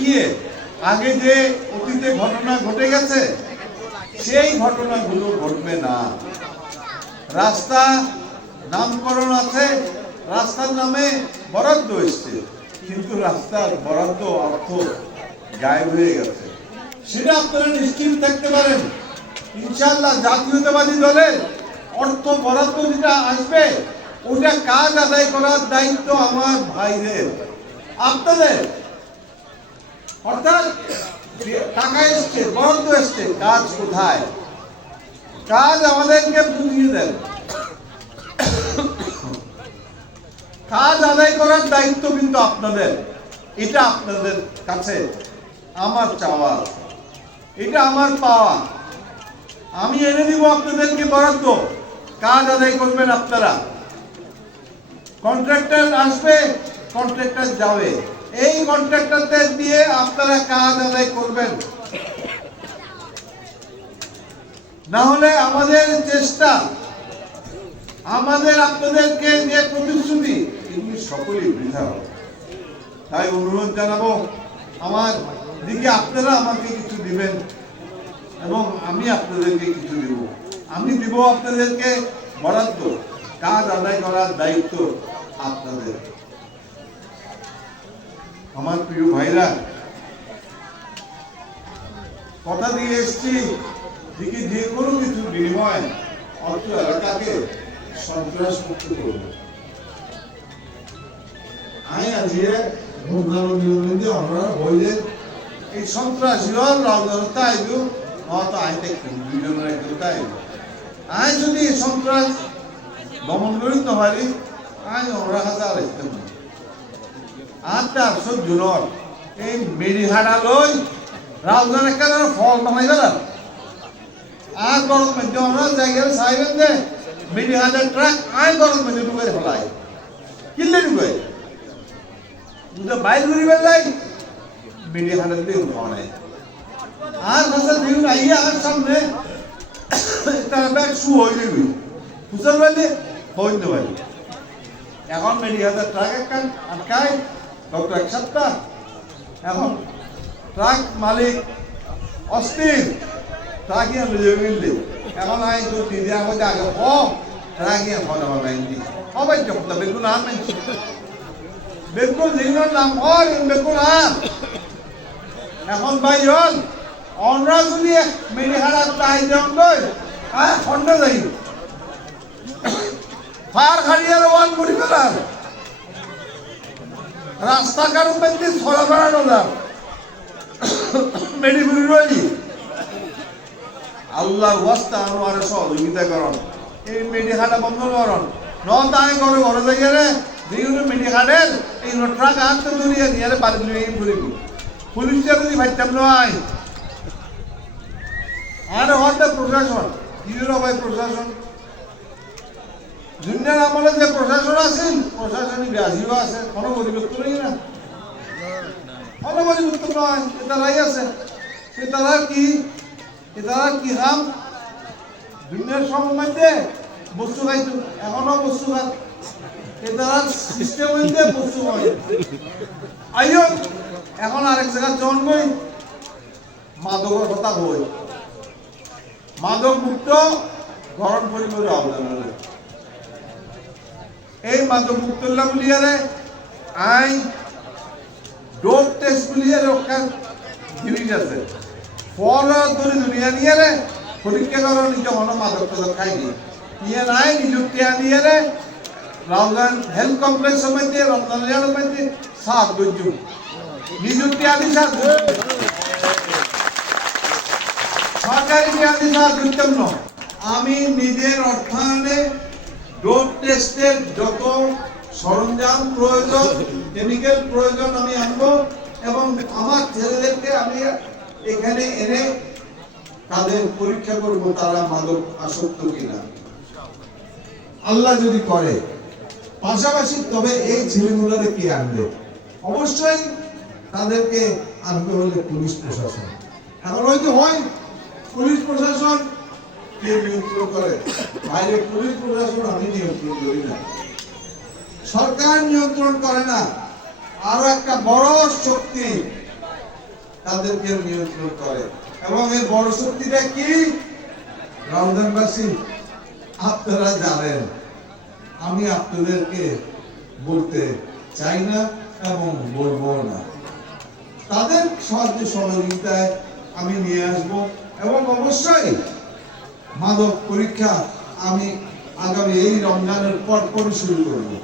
দেখিয়ে আগে যে অতীতে ঘটনা ঘটে গেছে সেই ঘটনাগুলো ঘটবে না। রাস্তা নামকরণ আছে, রাস্তার নামে বরাদ্দ এসছে, কিন্তু রাস্তার বরাদ্দ অর্থ গায়েব হয়ে গেছে। সেটা আপনারা নিশ্চিত থাকতে পারেন, ইনশাআল্লাহ জাতীয়তাবাদী দলের অর্থ বরাদ্দ যেটা আসবে ওটা কাজ আদায় করার দায়িত্ব আমার ভাইদের, আপনাদের। অর্থাৎ টাকা এসছে, বরাদ্দ এসছে, কাজ কোথায়? কাজ আমাদেরকে বুঝিয়ে দেন। কাজ আদায় করার দায়িত্ব কিন্তু আপনাদের। এটা আপনাদের কাছে আমার চাওয়া, এটা আমার পাওয়া। আমি এনে দিব আপনাদেরকে বরাদ্দ, কাজ আদায় করবেন আপনারা। কন্ট্রাক্টর আসবে, কন্ট্রাক্টর যাবে, এই কন্ট্রাক্টরদের দিয়ে আপনারা কাজ আদায় করবেন। না হলে আমাদের চেষ্টা, আমাদের আপনাদেরকে যে প্রতিশ্রুতি, এগুলি সকলেই বৃথা হবে। তাই অনুরোধ জানাবো, আমার দিকে আপনারা আমাকে কিছু দিবেন এবং আমি আপনাদেরকে কিছু দিব। আমি দিব আপনাদেরকে বরাদ্দ, কাজ আদায় করার দায়িত্ব আপনাদের। আমার প্রিয় ভাইরা, কথা দিয়ে এসছি দিকে যে কোনো কিছু বিনিময় অর্থ এলাকাকে সন্ত্রাস মুক্ত করব। আমি আজকে আমরা বললেন এই সন্ত্রাসী রাজনতা আইব অত আইতে দুইজনের একটা আইব। আই যদি সন্ত্রাস দমন করতে পারি আই আমরা হাজার আসতে পারি। আর 400 জনের এই মেডিহাটা লই রাজধান একটা ফল বানাই গেলাম। আর গরম মধ্যে আমরা জায়গায় চাইবেন যে মেডিহাটের ট্রাক আই গরম মধ্যে ঢুকে ফেলাই কিনলে ঢুকে বাইর করিবে যাই মেডিহাটের দিয়ে উঠাও নাই। আর ভাষা দেখুন আইয়া আর সামনে তার ব্যাগ শু হয়ে যাবি বুঝতে পারলে হইতে পারি। এখন মেডিহাটের ট্রাক একখান আটকায় ডক্টর এক সপ্তাহ। এখন ট্রাক মালিক অস্থির, ট্রাক মিললে এখন আই তো দিদি আমাদের আগে ও ট্রাক ফোন আমার বাইন্দি সবাই চপতা বেগুন আর মানছি বেগুন যেগুলোর নাম হয় বেগুন আর। এখন ভাই হল অনরা যদি মেডিহারা চাই যান হ্যাঁ খন্ড যাই ফার খাড়িয়ার ওয়ান করি ফেলার রাস্তাঘাট মধ্যে ছড়া বেড়ানো যান মেডিপুরি রয়েছি। আল্লাহর ওয়াস্তা আনোয়ারে সহযোগিতা করন, এই মেডিহাটা বন্ধ করন। নয় করে ঘরে যাইয়ারে যেগুলো মেডিহাটের এই ট্রাক আনতে ধরিয়ে নিয়ে বাড়ি নিয়ে ঘুরিবি পুলিশটা যদি ভাইতাম নয়। আর হয়তো প্রশাসন কিরো ভাই প্রশাসন দুনিয়ার আমলে যে প্রশাসন আছেন প্রশাসনিক ব্যাধিও আছে, কোনো পরিবর্তন নেই না, কোনো পরিবর্তন নয়। এটারাই আছে, এটারা কি কাম দুনিয়ার সম্বন্ধে বস্তু খাইতো এখনো বস্তু খান, এটারা সিস্টেম হইতে বস্তু হয়। আইও এখন আরেক জায়গায় জন্মই মাদকের কথা হই, মাদক মুক্ত গরম পরিবার আহ্বান। এই মাদক মুক্ত বলিয়ারে আই ডোপ টেস্ট বলিয়ারে ওখান জিনিস আছে ফল ধরে দুনিয়া নিয়ে রে পরীক্ষা করো নিজে মনে মাদক টাদক খাইনি নিয়ে নাই নিযুক্তি আনিয়ে রে রাউজান হেলথ কমপ্লেক্স মধ্যে রমজান মধ্যে সাত গজ্জু নিযুক্তি আনি সাত সরকারি আনি সাত গজ্জম ন। আমি নিজের অর্থায়নে ডোপ টেস্টের যত সরঞ্জাম প্রয়োজন কেমিক্যাল প্রয়োজন আমি আনবো এবং আমার ছেলেদেরকে আমি এখানে এনে তাদের পরীক্ষা করব তারা মাদক আসক্ত কিনা আল্লাহ যদি করে। পাশাপাশি তবে এই ছেলেগুলোরে কি আনবে? অবশ্যই তাদেরকে আনবে হলে পুলিশ প্রশাসন। এখন হয়তো হয় পুলিশ প্রশাসন কে নিয়ন্ত্রণ করে, বাইরে পুলিশ প্রশাসন আমি নিয়ন্ত্রণ করি না, সরকার নিয়ন্ত্রণ করে না। আরো একটা বড় শক্তি তাদেরকে নিয়ন্ত্রণ করে। এবং এর বড় শক্তিটা কি রাউজানবাসী আপনারা জানেন, আমি আপনাদেরকে বলতে চাই না এবং বলবো না। তাদের সাহায্য সহযোগিতায় আমি নিয়ে আসবো এবং অবশ্যই মাদক পরীক্ষা আমি আগামী এই রমজানের পর শুরু করবো।